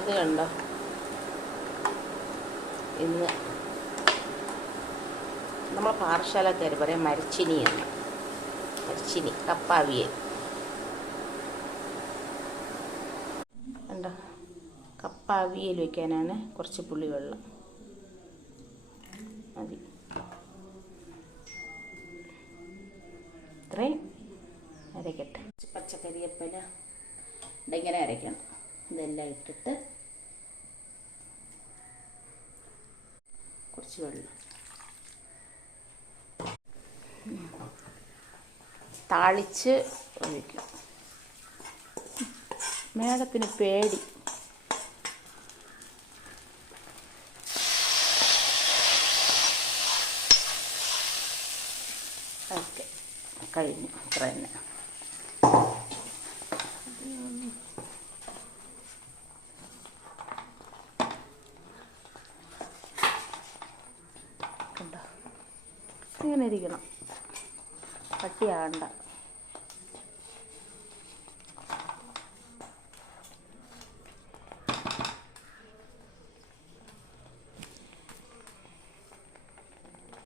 ഇത് കണ്ടോ? ഇന്ന് നമ്മൾ പാറശാലക്കാർ പറയും മരച്ചിനി എന്ന് മരച്ചിനി കപ്പാവിയൽ കണ്ടോ? കപ്പാവിയൽ വയ്ക്കാനാണ് കുറച്ച് പുളിവെള്ളം മതി. ഇത്രയും അരയ്ക്കട്ടെ പച്ചക്കറിയപ്പല ഇങ്ങനെ അരയ്ക്കണം? ഇതെല്ലാം ഇട്ടിട്ട് കുറച്ച് വെള്ളം. താളിച്ച് ഒഴിക്കും. മേഡത്തിന് പേടി. ഓക്കെ. കഴിഞ്ഞു. അത്ര തന്നെ കണ്ടോ ഇങ്ങനെ ഇരിക്കണം. കട്ടിയാകണ്ട